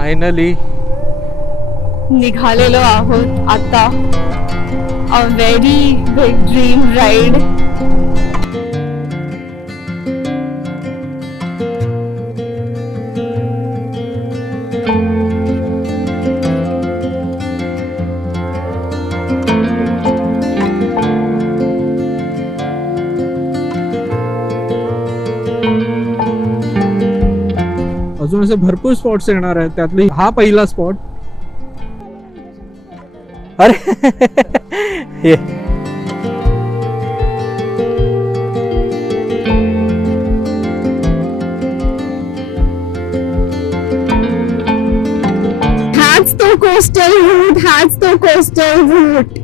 Finally निघालेलो आहोत आता. A very big dream ride. अजून असे भरपूर स्पॉट्स येणार आहेत, त्यातली हा पहिला स्पॉट. अरे ये हाच तो कोस्टल रूट. हाच तो कोस्टल रूट.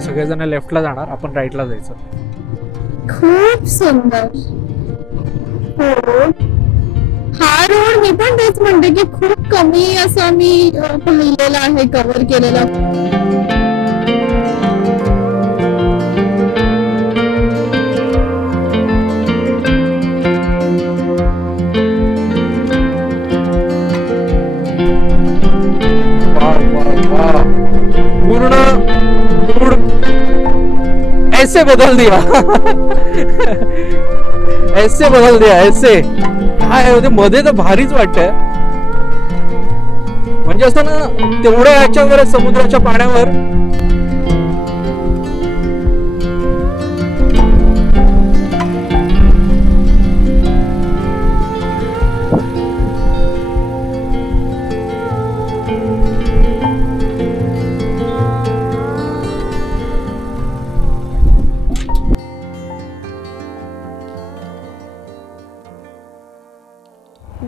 सगळेजण लेफ्टला जाणार, आपण राईटला जायचं. खूप सुंदर. हो, हा रोड मी पण तेच म्हणते की खूप कमी असं मी पाहिलेला आहे, कव्हर केलेला. पूर्ण मूड ऐसे बदल दिया. ऐसे बदल दिया ऐसे. काय होते मध्ये तर भारीच वाटतंय. म्हणजे असं ना तेवढ्या याच्यावर समुद्राच्या पाण्यावर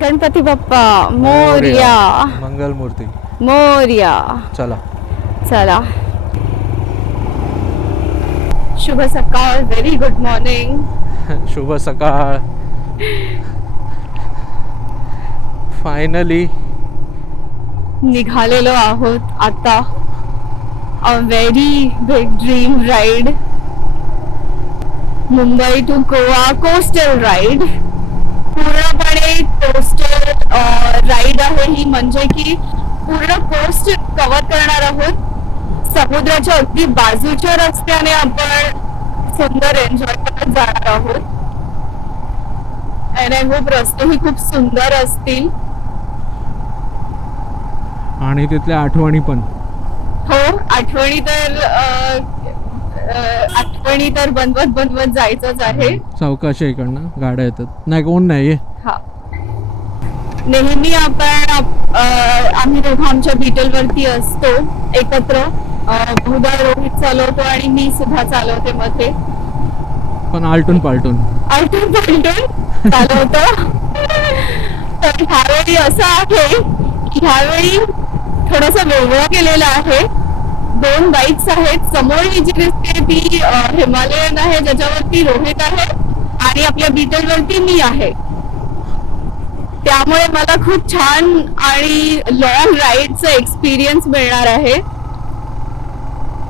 गणपती बाप्पा मोरया. मंगल मूर्ती. मोरया. चला चला. शुभ सकाळ. Very good morning. शुभ सकाळ. फायनली निघालेलो आहोत आता. A very big dream ride. Mumbai to Goa coastal ride. पूर्णपणे कोस्टल राईड आहे ही. म्हणजे की पूर्ण कोस्ट कव्हर करणार आहोत. समुद्राच्या अगदी बाजूच्या रस्त्याने आपण सुंदर एन्जॉय करत जाणार आहोत. आणि आय होप रस्तेही खूप सुंदर असतील. आणि तिथल्या आठवणी पण. हो, आठवणी तर बनवत जायचंच आहे. सावकाश आहे, इकडनं गाड्या येतात. नाही कोण नाही. हा, नेहमी आम्ही दोघं आमच्या बीटलवरती असतो एकत्र. बहुधा रोहित चालवतो आणि मी सुद्धा चालवते मध्ये. पण आलटून पालटून चालवतो. तर ह्यावेळी असं आहे की ह्यावेळी थोडंसं वेगळं केलेलं आहे. 2 बाईक्स आहेत. समोर ही जी दिसते ती हिमालयन आहे, ज्याच्यावरती रोहित आहे, आणि आपल्या बीटलवरती मी आहे. त्यामुळे मला खूप छान आणि लॉंग राईडचा एक्सपिरियन्स मिळणार आहे.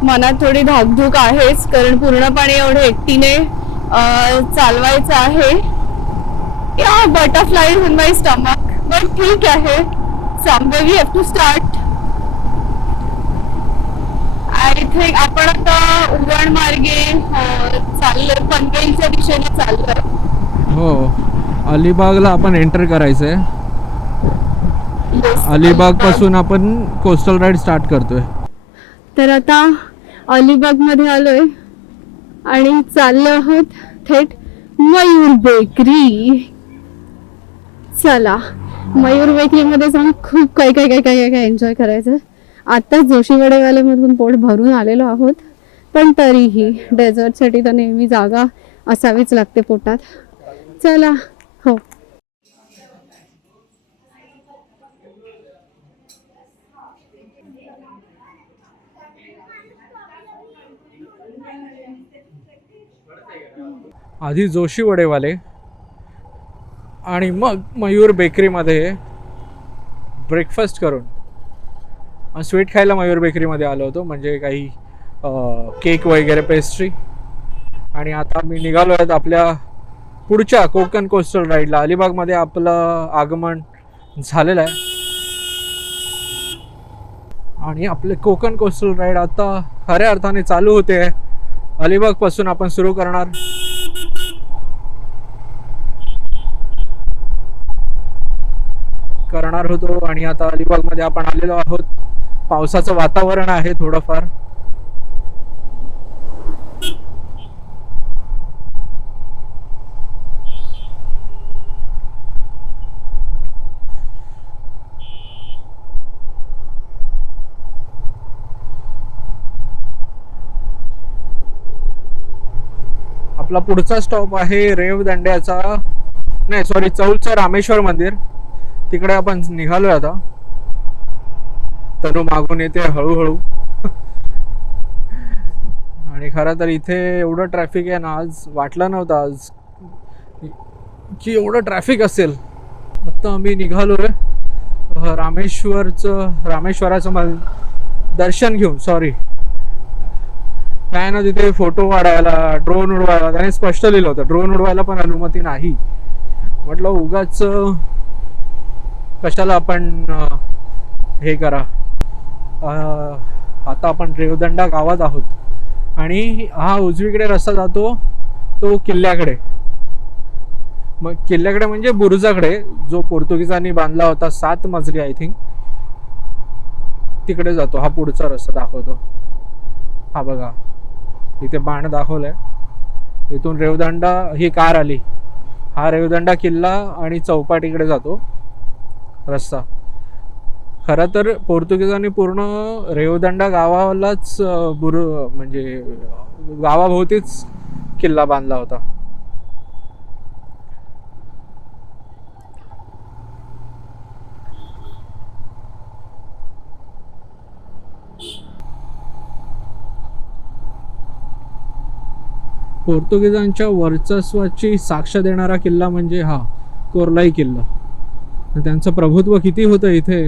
मनात थोडी धाकधूक आहेच, कारण पूर्णपणे एवढे एकटीने चालवायचं आहे. या butterflies in my stomach, but ठीक आहे. Someway we have to start. I think आपण आता उरण मार्गे चाललोय, पनवेलच्या दिशेने चाललोय. हो, अलिबागला आपण एंटर करायचंय. अलिबाग पासून आपण कोस्टल राईड स्टार्ट करतोय. तर आता अलिबाग मध्ये आलोय आणि चाललो आहोत थेट मयूर बेकरी. चला, मयूर बेकरी मध्ये जाऊन खूप काय एन्जॉय करायचं. आता जोशीवडेवाल्यामधून पोट भरून आलेलो आहोत, पण तरीही डेझर्टसाठी तर नेहमी जागा असावीच लागते पोटात. चला. हो, आधी जोशी वडेवाले आणि मग मयूर बेकरीमध्ये ब्रेकफास्ट करून स्वीट खायला मयूर बेकरीमध्ये आलो होतो. म्हणजे काही केक वगैरे पेस्ट्री. आणि आता मी निघालो आहेत आपल्या पुढच्या कोकण कोस्टल राईडला. अलिबागमध्ये आपलं आगमन झालेलं आहे आणि आपले कोकण कोस्टल राईड आता खऱ्या अर्थाने चालू होते. अलिबाग पासून आपण सुरू करणार होतो आणि आता अलिबागमध्ये आपण आलेलो आहोत. पावसाचं वातावरण आहे थोडंफार. आपला पुढचा स्टॉप आहे रेवदंड्याचा, नाही सॉरी, चौलचं रामेश्वर मंदिर. तिकडे आपण निघालोय आता. तनु मागून येते हळूहळू. आणि खरं तर इथे एवढं ट्रॅफिक आहे ना, आज वाटलं नव्हतं आज की एवढं ट्रॅफिक असेल. आता आम्ही निघालोय रामेश्वराचं दर्शन घेऊन. सॉरी, काय ना तिथे फोटो काढायला, ड्रोन उडवायला त्याने स्पष्ट लिहिलं होतं, ड्रोन उडवायला पण अनुमती नाही. म्हटलं उगाच कशाला आपण हे करा. आता आपण रेवदंडा गावात आहोत आणि हा उजवीकडे रस्ता जातो तो किल्ल्याकडे. मग किल्ल्याकडे म्हणजे बुरुजाकडे, जो पोर्तुगीजांनी बांधला होता 7 मजली आय थिंक, तिकडे जातो. हा पुढचा रस्ता दाखवतो. हा बघा इथे बाण दाखवलाय. इथून रेवदंडा ही कार आली, हा रेवदंडा किल्ला आणि चौपाटीकडे जातो रस्ता. खरं तर पोर्तुगीजांनी पूर्ण रेवदंडा गावालाच म्हणजे गावाभोवतीच किल्ला बांधला होता. पोर्तुगीजांच्या वर्चस्वाची साक्ष देणारा किल्ला म्हणजे हा कोर्लाई किल्ला. त्यांचं प्रभुत्व किती होतं इथे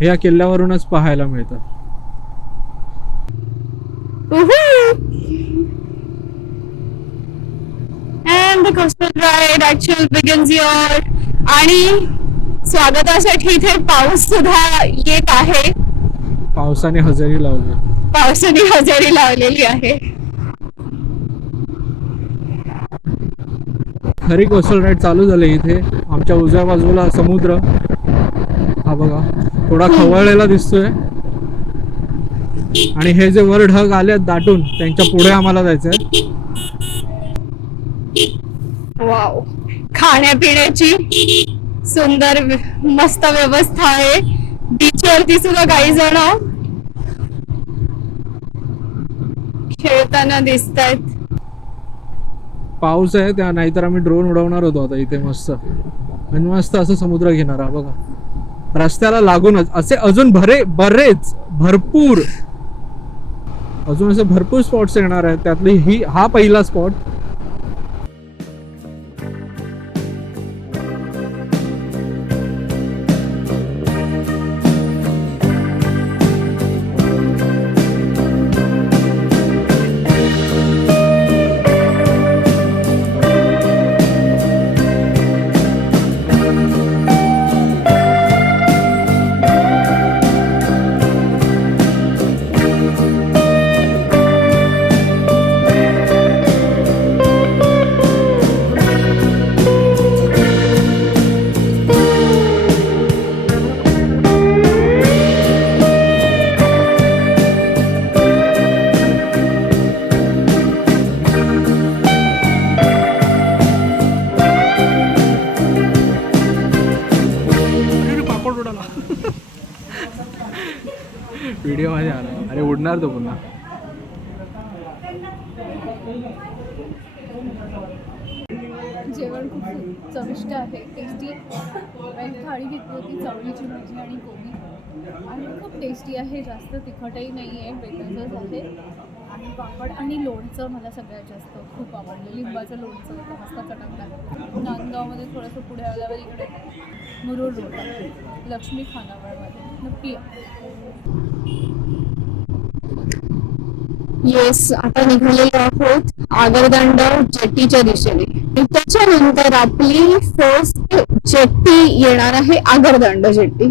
हे या किल्ल्यावरूनच पाहायला मिळतं. And the coastal ride actually begins here. आणि स्वागतासाठी इथे पाऊस सुद्धा येत आहे. पावसाने हजेरी लावलेली आहे. खरी कोस्टल राईड चालू झाली. इथे आमच्या उजव्या बाजूला समुद्र, हा बघा थोडा खवळलेला दिसतोय. आणि हे जे वर ढग आले दाटून, त्यांच्या पुढे आम्हाला जायचंय. वाव, खाण्यापिण्याची सुंदर मस्त व्यवस्था आहे. बीचवरती सुद्धा काही जण खेळताना दिसत आहेत. पाऊस आहे त्या, नाहीतर आम्ही ड्रोन उडवणार होतो आता इथे मस्त. आणि मस्त असं समुद्र घेणार. बघा रस्त्याला लागूनच असे अजून भरपूर अजून असे भरपूर स्पॉट्स येणार आहेत. त्यातली हा पहिला स्पॉट. व्हिडिओ मध्ये आला. अरे उडणार तो पुन्हा. जेवण खूप चविष्ट आहे, टेस्टी. थाळी घेतली होती, चवळीची भाजी आणि कोबी, आणि खूप टेस्टी आहे. जास्त तिखटही नाही आहे, बेटरच आहे. आणि पापड आणि लोणचं मला सगळ्यात जास्त खूप आवडलं. लिंबाचं लोणचं होतं, मस्त चटकदार. नांदगावमध्ये थोडंसं पुढे आल्यावर इकडे मुरुड रोड, लक्ष्मी खानावळमध्ये नक्की. येस, आता निघालेलो आहोत आगरदांडा जेट्टीच्या दिशेने. आणि त्याच्यानंतर आपली फर्स्ट जेट्टी येणार आहे आगरदांडा जेट्टी.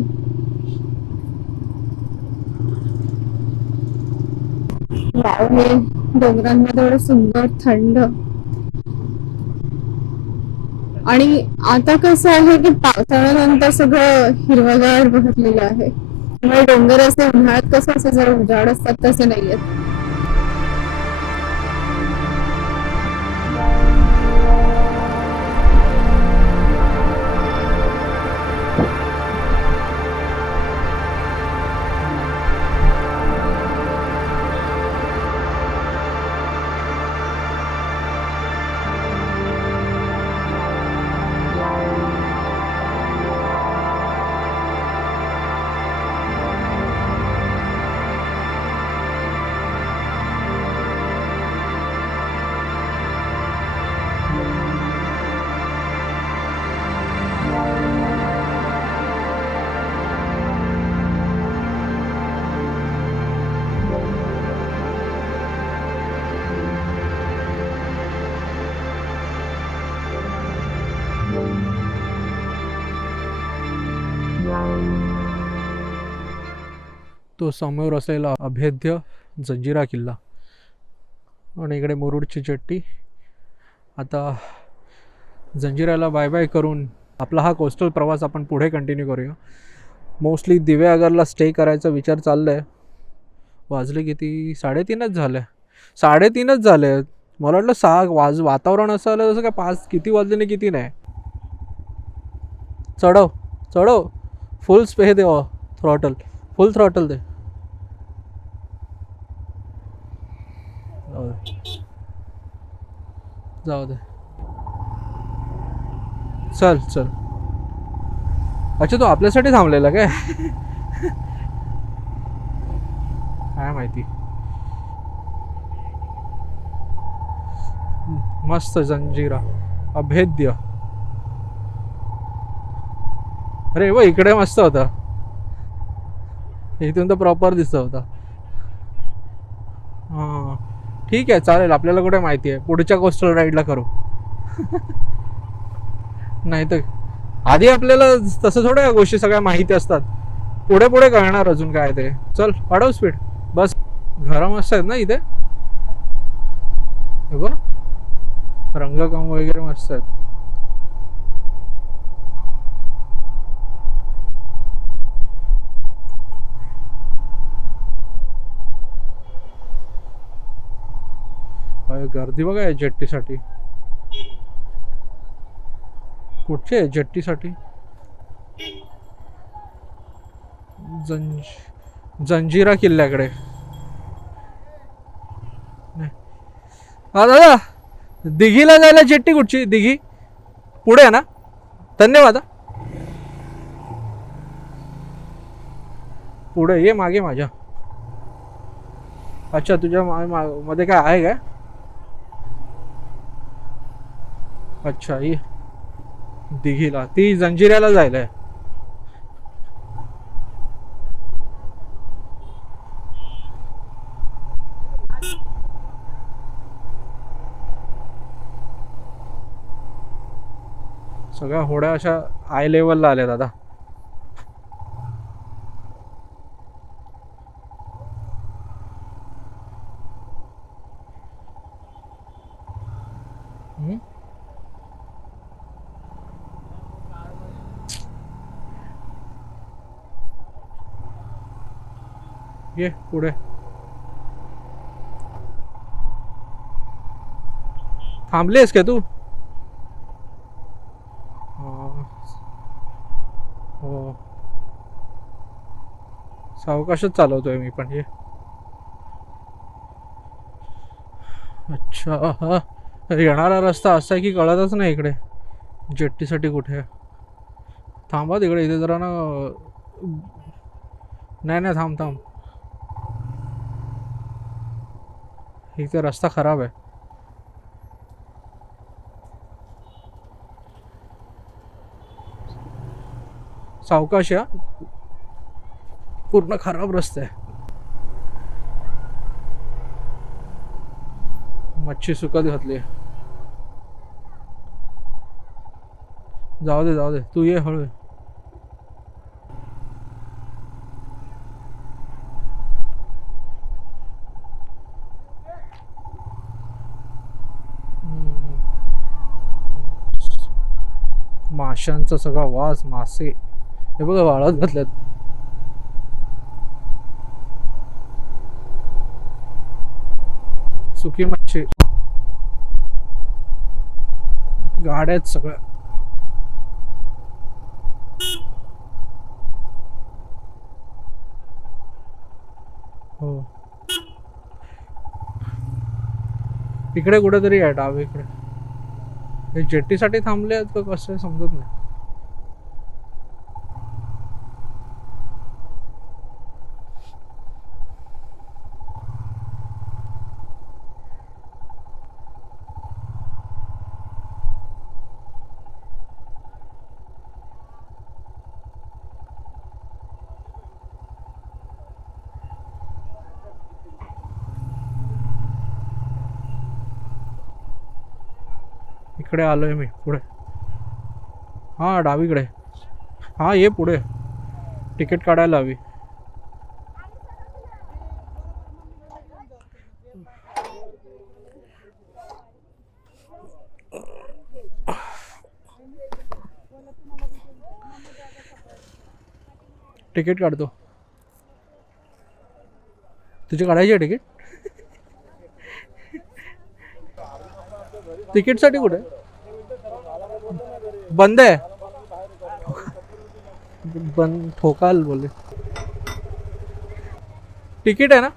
वाव, हे डोंगरांमध्ये एवढं सुंदर थंड. आणि आता कसं आहे की पावसाळ्यानंतर सगळं हिरवगार बहरलेलं आहे, त्यामुळे डोंगर असे उन्हाळ्यात कसं असे जरा उजाड असतात तसे नाहीयेत. तो समोर असलेला अभेद्य जंजिरा किल्ला आणि इकडे मुरुडची जेट्टी. आता जंजिराला बाय बाय करून आपला हा कोस्टल प्रवास आपण पुढे कंटिन्यू करूया. मोस्टली दिवेआगरला स्टे करायचा विचार चालला आहे. वाजले किती? 3:30च झाले. 3:30च झाले. मला वाटलं 6 वातावरण असं आलं जसं काय 5 किती वाजले नाही किती नाही. चढव चढव, फुल स्पे दे, थ्रॉटल फुल थ्रॉटल दे. जाऊ दे. चल चल. अच्छा, तो आपल्यासाठी थांबलेला काय? काय माहिती. मस्त जंजिरा अभेद्य. अरे व इकडे मस्त होता. इथून तर प्रॉपर दिसत होता. हां ठीक आहे, चालेल. आपल्याला कुठे माहिती आहे, पुढच्या कोस्टल राईडला करू. नाही तर आधी आपल्याला तसं थोड्या या गोष्टी सगळ्या माहिती असतात. पुढे पुढे कळणार अजून काय ते. चल वाढव स्पीड. बस. घरं मस्त आहेत ना इथे. हे बघ, रंगकाम वगैरे मस्त आहेत. गर्दी बघा या जेट्टीसाठी. कुठची आहे जेट्टीसाठी? जंजिरा किल्ल्याकडे. हा दादा, दिघीला जायला जेट्टी कुठची? दिघी पुढे आहे ना? धन्यवाद. पुढे ये, मागे माझ्या. अच्छा, तुझ्या मध्ये काय आहे काय? अच्छा, ये दिघीला. ती जंजिऱ्याला जायला आहे. सगळ्या होड्या अशा आय लेवलला आल्या दादा. ये पुढे. थांबलीस का तू? हो, सावकाशच चालवतोय मी पण. ये. अच्छा, हा येणारा रस्ता असा आहे की कळतच नाही इकडे जेट्टीसाठी कुठे आहे. थांबा तिकडे, इथे जरा ना. नाही नाही, थांब थांब. इथे रस्ता खराब आहे. सावकाश या, पूर्ण खराब रस्ते आहे. मच्छी सुकत घातली. जाऊ दे तू ये हळू. माशांचा सगळा वास. मासे हे बघा वाळत घातल्यात. सुकी मच्छी. गाड्या आहेत सगळ्या. हो इकडे कुठेतरी आहे डाव इकडे. हे जेट्टीसाठी थांबले आहेत का कसं समजत नाही. इकडे आलोय मी पुढे. हा डावीकडे. हा ये पुढे. तिकीट काढायला हवी. तिकीट काढतो. तुझी काढायची आहे तिकीट. तिकीट साठी कुठे बंद आहे. बंद ठोकाल बोले. तिकीट आहे ना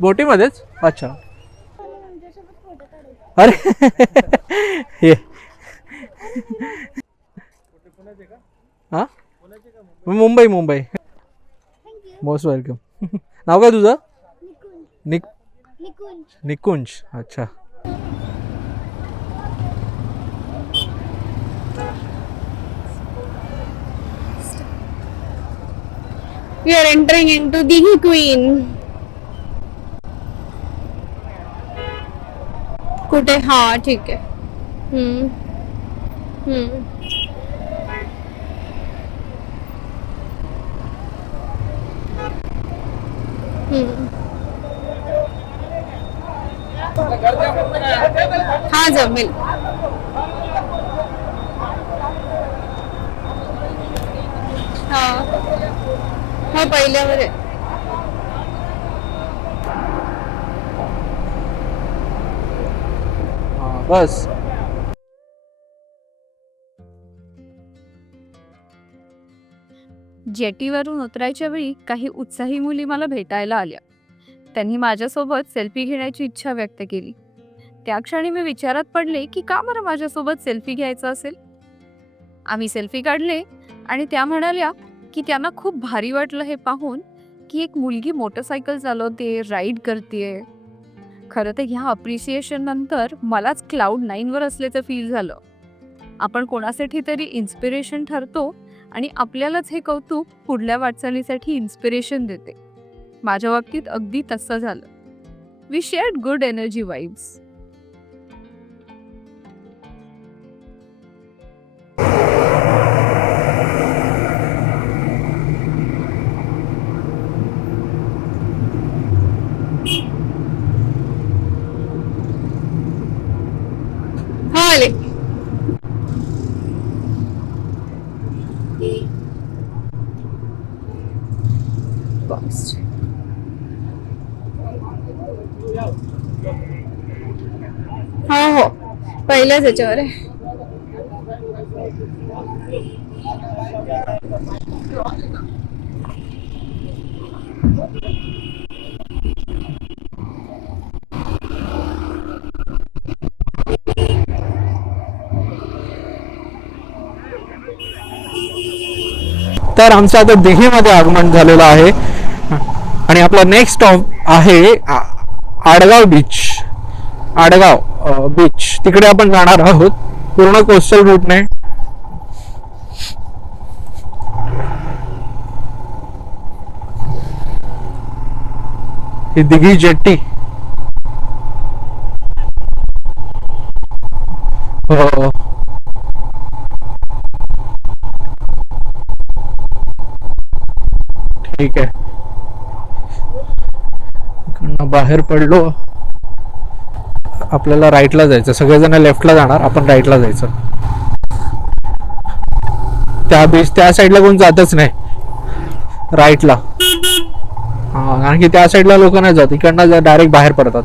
बोटीमध्येच. अच्छा अरे हे हा मुंबई. Most welcome. नाव काय तुझं. निकुंज. अच्छा. We are entering into Dighi Queen. कुठे. हा ठीक आहे. हा जमेल. हा पहिल्यावर आहे. बस. जेटीवरून उतरायच्या वेळी काही उत्साही मुली मला भेटायला आल्या. त्यांनी माझ्यासोबत सेल्फी घेण्याची इच्छा व्यक्त केली. त्या क्षणी मी विचारात पडले की का बरं माझ्यासोबत सेल्फी घ्यायचा असेल. आम्ही सेल्फी काढले आणि त्या म्हणाल्या की त्यांना खूप भारी वाटलं हे पाहून की एक मुलगी मोटरसायकल चालवते, राईड करते. खरं तर ह्या अप्रिसिएशन नंतर मलाच क्लाउड 9 वर असल्याचं फील झालं. आपण कोणासाठी तरी इन्स्पिरेशन ठरतो आणि आपल्यालाच हे कौतुक पुढल्या वाटचालीसाठी इन्स्पिरेशन देते. माझ्या बाबतीत अगदी तसं झालं. We shared good energy vibes. आले. हो पहिल्याच याच्यावर आहे. तर आमचं आता दिघीमध्ये आगमन झालेलं आहे आणि आपला नेक्स्ट स्टॉप आहे आडगाव बीच. आडगाव बीच तिकडे आपण जाणार आहोत पूर्ण कोस्टल रूटने. ही दिघी जेट्टी हो. ठीक आहे. इकडनं बाहेर पडलो. आपल्याला राईटला जायचं. सगळेजण लेफ्टला जाणार, आपण राईटला जायचं. त्या बीच त्या साईडला कोण जातच नाही, राईटला. हा, कारण की त्या साईडला लोक नाही जात, इकडनं डायरेक्ट बाहेर पडतात.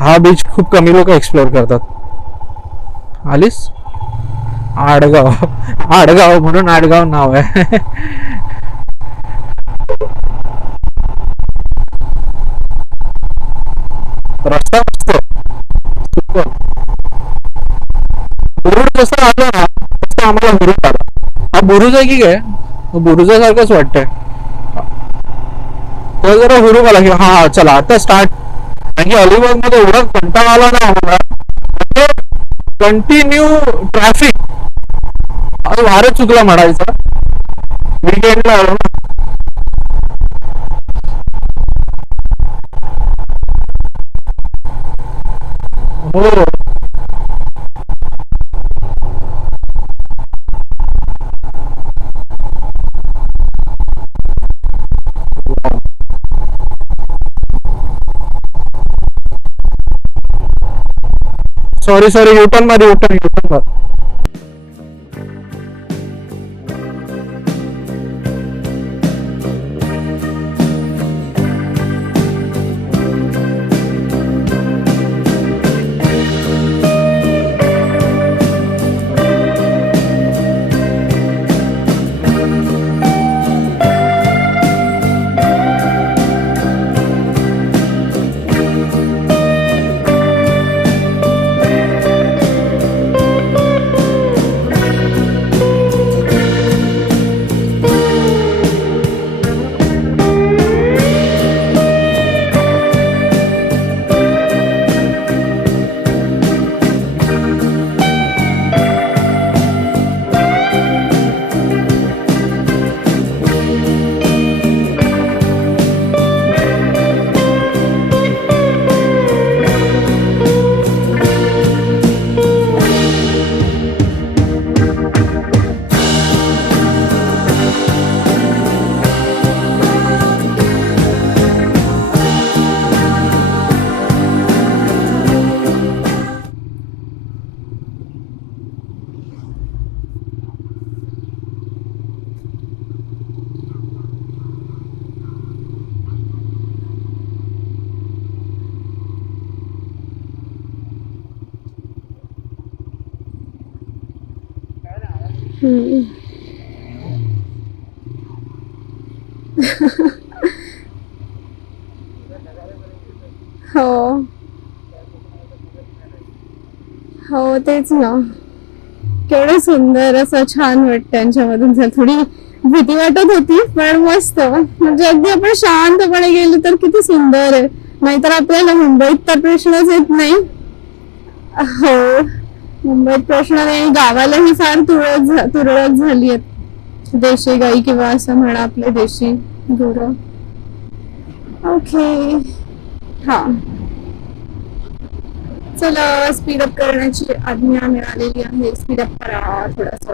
हा बीच खूप कमी लोक एक्सप्लोर करतात. आलीस? आडगाव. आडगाव म्हणून आडगाव नाव आहे. रस्ता मस्त. सुपर. बुरुज जसं आलं ना तसं आम्हाला हुरूप आला. हा बुरुज आहे की काय? बुरुजासारखंच वाटतंय. तर जरा हुरूप आला की हा चला आता स्टार्ट. कारण की अलिबाग मध्ये एवढा कंटाळा आला ना आम्हाला, म्हणजे कंटिन्यू ट्रॅफिक. वारच चुकला म्हणायचं. विकेंडला आलो ना. हो. सॉरी सॉरी, युटर्न मार, युटर्न युटर्न मार. हम्म. हो हो, तेच ना. केवढं सुंदर असं छान वाटतं त्यांच्यामधून. थोडी भीती वाटत होती पण मस्त, म्हणजे अगदी आपण शांतपणे गेलो तर किती सुंदर आहे. नाहीतर आपल्याला मुंबईत तर प्रश्नच येत नाही. हो, मुंबईत प्रश्न नाही. गावालाही फार तुरळक झाली आहेत. देशी गाई किंवा असं म्हणा आपले देशी गुरं. ओके. हा, चला स्पीडअप करण्याची आज्ञा मिळालेली आहे. स्पीडअप करा थोडस.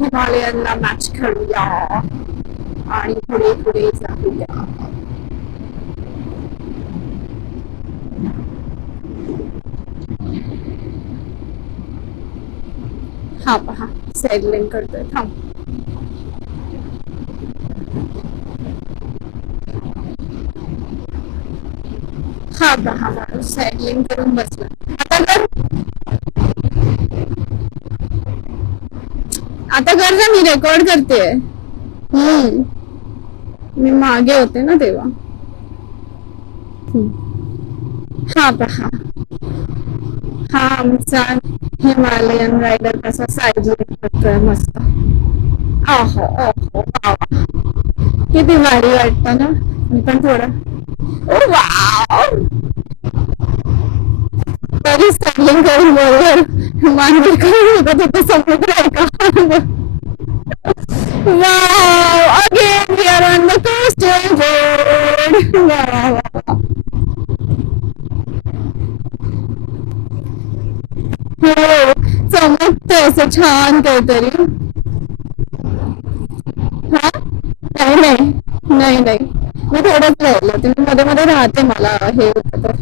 हिमालयनला मॅच खेळूया आणि पुढे पुढे जाऊया. हा पहा, साईडलाईन करतोय. थांब. हा पहा, माणूस साईडलाईन करून बसला. आता कर. आता कर ना, मी रेकॉर्ड करते. मी मागे होते ना तेव्हा. हा पहा, हा आमचा हिमालयन रायडर कसा साईडलाईन करतोय मस्त. ओहो ओहो, वा. किती भारी वाटतं ना. मी पण थोडं. ओ वाव. तरी सायकलिंग करून बरोबर मांडी करून होत होतं समुद्र आहे का. Wow, again we are on the coastal road. Wow. हो चमकतंय असं छान काहीतरी. हा नाही नाही नाही नाही मी थोडंच राहिलं, तुम्ही मध्ये मध्ये राहते, मला हे होतं तर.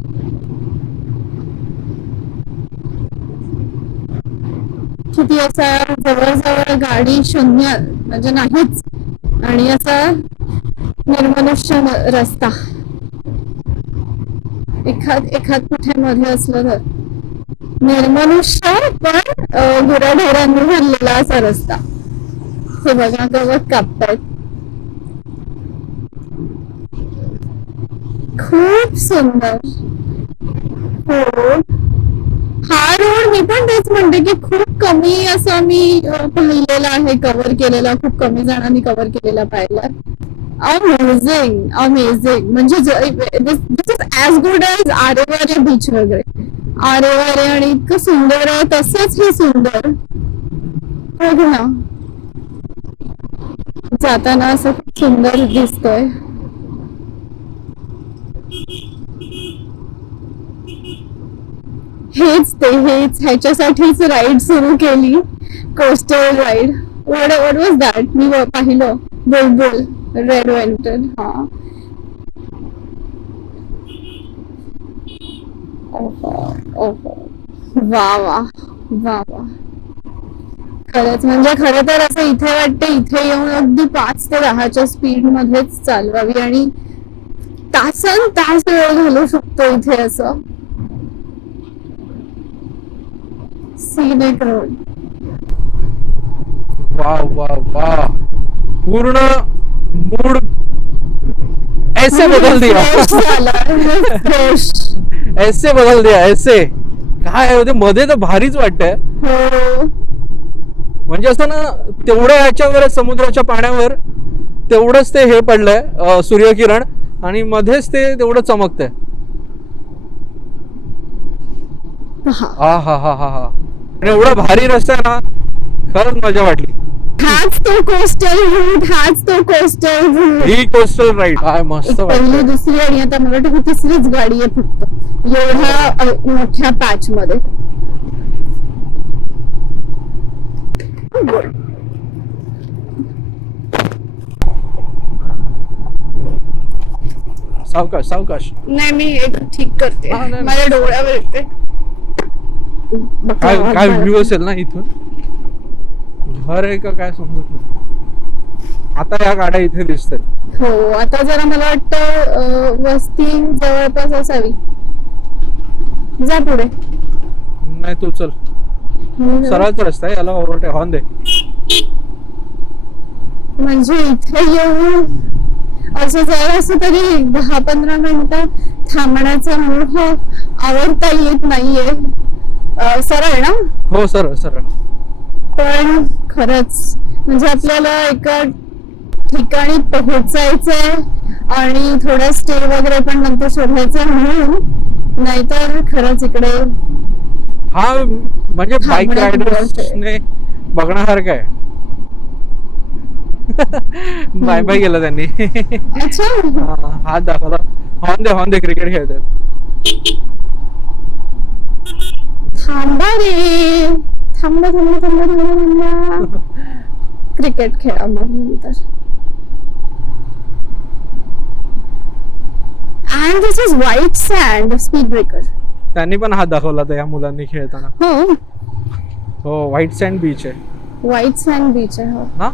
किती असा जवळजवळ गाडी शून्य म्हणजे नाहीच, आणि असा निर्मनुष्य रस्ता. एखाद कुठे मध्ये असलं तर निर्मनुष्य पण गुराढोरांनी भरलेला असा रस्ता. हे बघा गवत कापतायत. खूप सुंदर. हो हा रोड मी पण तेच म्हणते की खूप कमी असं मी पाहिलेला आहे, कव्हर केलेला, खूप कमी जणांनी कव्हर केलेला पाहिला. Amazing amazing. म्हणजे this is as good as Aarewaare beach वगैरे. आरेवारे आणि इतकं सुंदर आहे, तसंच हे सुंदर. बघ ना जाताना असं खूप सुंदर दिसतोय. हेच ह्याच्यासाठीच राईड सुरू केली, coastal ride. What was that? मी पाहिलं बुलबुल रेड वेंटन. हा ओहो वा वा वा वा. खरंच म्हणजे खरं तर असं इथे वाटतं इथे येऊन अगदी 5 ते 10च्या स्पीड मध्येच चालवावी, आणि तासन तास वेळ घालू शकतो इथे. असं सीनेक रोड. वा वा वा, पूर्ण मूड ऐसे बदल दिया. फ्रेश. ऐसे बदल दिया ऐसे. काय होते मध्ये तर भारीच वाटतंय. हो म्हणजे असं ना तेवढ्या याच्यावर समुद्राच्या पाण्यावर तेवढंच ते हे पडलंय सूर्यकिरण, आणि मध्येच ते तेवढं चमकतंय. हा हा हा हा हा. आणि एवढा भारी रस्ता आहे ना, खरंच मजा वाटली. हाच तो कोस्टल रूट, हाच तो कोस्टल रूट. ही कोस्टल राईड काय मस्त पहिली वाटत. दुसरी आणि आता मला वाटतं तिसरीच गाडी आहे फक्त एवढ्या मोठ्या पॅच मध्ये. सावकाश सावकाश. नाही मी एक ठीक करते, हा, नाही, माझ्या डोळ्यावर येते. काय काय व्ह्यू असेल ना इथून. घर आहे का काय समजत नाही. आता या गाड्या इथे दिसतात. हो आता जरा मला वाटतं वस्ती जवळपास असावी. जा पुढे. नाही तू चल, सरळच रस्ता आहे, याला ओव्हरटेक हॉर्न दे. म्हणजे इथे येऊन असं जर असं तरी 10-15 मिनिटं थांबण्याचा मोह आवडता येत नाहीये. सरळ ना? हो सरळ सरळ. पण खरंच म्हणजे आपल्याला एका ठिकाणी पोहोचायचंय आणि थोडा स्टे वगैरे पण नंतर शोधायचा म्हणून, नाहीतर खरंच इकडे हा म्हणजे बाईक रायडर्सने बघण्यासारखं आहे. बाय बाय केलं त्यांनी. अच्छा हात दाखवला. हॉर्न दे क्रिकेट खेळतात. थांबा रे, थांबा थांबा थांबा थांबा थांबा. क्रिकेट खेळा मग नंतर. And this is white sand speed breaker. त्यांनी पण हात दाखवला त्या मुलांनी खेळताना. हो हो व्हाईट सँड बीच आहे. व्हाईट सँड बीच आहे. हो हा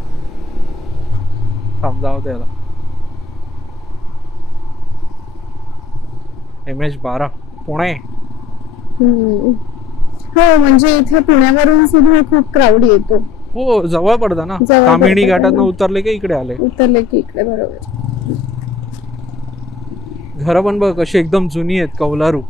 थांब जाऊ त्याला. MH12 पुणे. हो म्हणजे इथे पुण्यावरून सुद्धा खूप क्राऊड येतो. हो जवळ पडतं ना, जवळ तामिणी पडतं. घाटात उतरले की इकडे आले. उतरले की इकडे. बरोबर. घरं पण बघ कशी एकदम जुनी आहेत, कौलारू.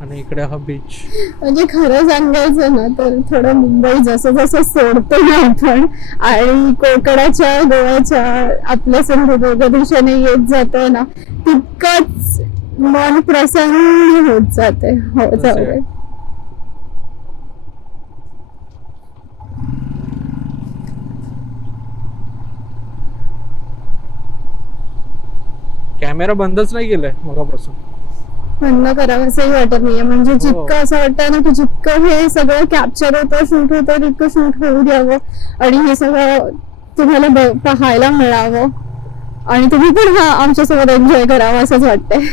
आणि इकडे हा बीच. म्हणजे खरं सांगायचं ना तर थोडं मुंबई जसं जसं सोडतो ना आपण आणि कोकणाच्या गोव्याच्या आपल्या सिंधुदुर्ग दिशेने येत जातो ना, तितकंच मन प्रसन्न होत जाते. हो जाऊ. कॅमेरा बंदच नाही केलाय मगापासून. बंद करावंसंही वाटत नाहीये. म्हणजे हो. जितकं असं वाटतं ना की जितकं हे सगळं कॅप्चर होतं, शूट होतं, तितकं शूट होऊ द्यावं आणि हे सगळं तुम्हाला पाहायला मिळावं आणि तुम्ही पण हा आमच्यासोबत एन्जॉय करावं असंच वाटतंय.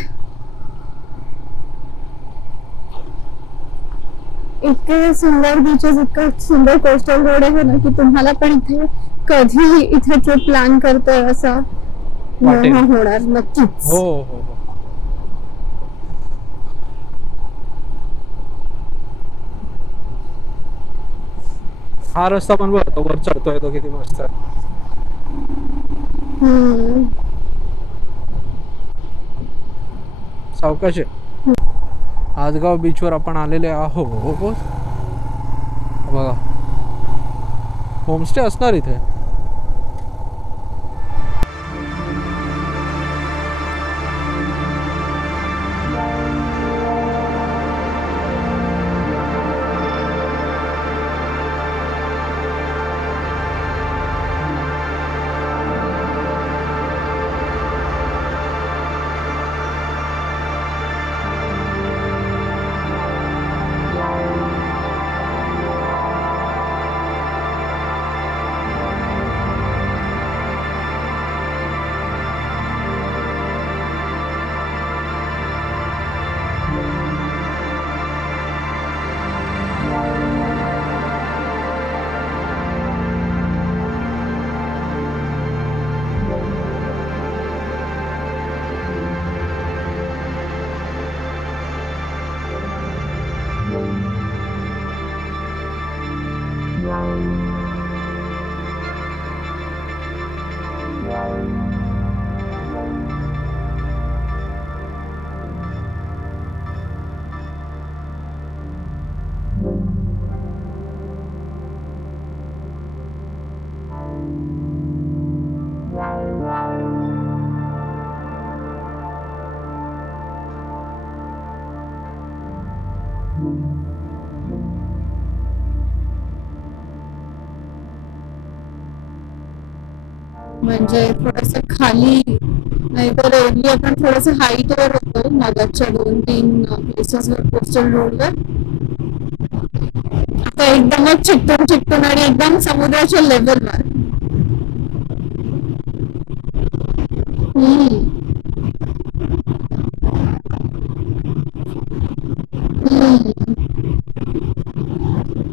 इतके सुंदर बीचेस, इतकं सुंदर कोस्टल रोड आहे ना की तुम्हाला पण इथे कधी इथे ट्रिप प्लॅन करतोय असा वाटेल. होणार नक्कीच. हो हो हो. हा रस्ता पण बघ तो वर चढतोय तो किती मस्त आहे. हम्म. सावकाश आहे. आजगाव बीचवर आपण आलेले आहोत. बघा होमस्टे असणार इथे. म्हणजे थोडस खाली नाही तर एरवी आपण थोडस हाईट वर होतो नगरच्या 2-3 प्लेसेसवर कोस्टल रोडवर. आता एकदमच चिकटून आणि एकदम समुद्राच्या लेवलवर.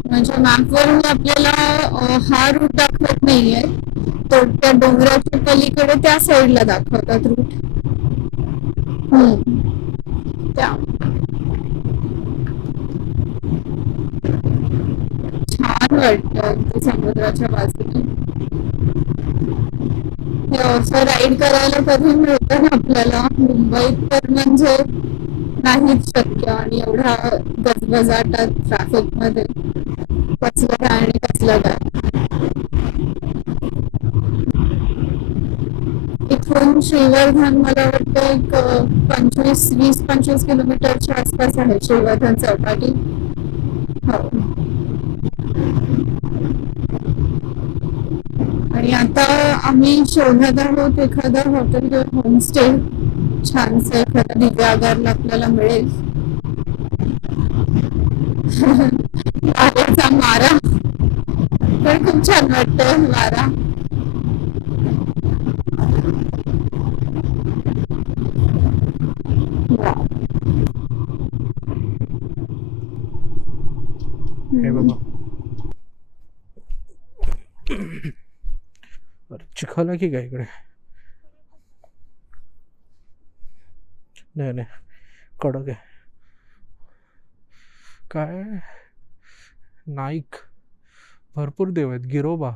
म्हणजे मॅपवरून आपल्याला हा रूट दाखवत नाहीये, तर त्या डोंगराच्या पलीकडे त्या साईडला दाखवतात रूट. छान वाटतं समुद्राच्या बाजूने. हे असं राईड करायला कधी मिळतं ना आपल्याला मुंबईत तर म्हणजे नाहीच शक्य. आणि एवढ्या गजबजाटात ट्रॅफिक मध्ये कसलं काय आणि कसलं काय. इथून श्रीवर्धन मला वाटतं एक 20-25 किलोमीटरच्या आसपास आहे श्रीवर्धन चौपाटी. हो. आणि आता आम्ही शोधत आहोत एखादा हॉटेल किंवा होमस्टे छानसं एखादा दिव्यागरला आपल्याला मिळेल. वाऱ्याचा मारा पण खूप छान वाटतं वारा. हे बघा चिखल आहे की काय इकडे. नाही नाही कडक आहे. काय नाईक भरपूर देव आहेत. गिरोबा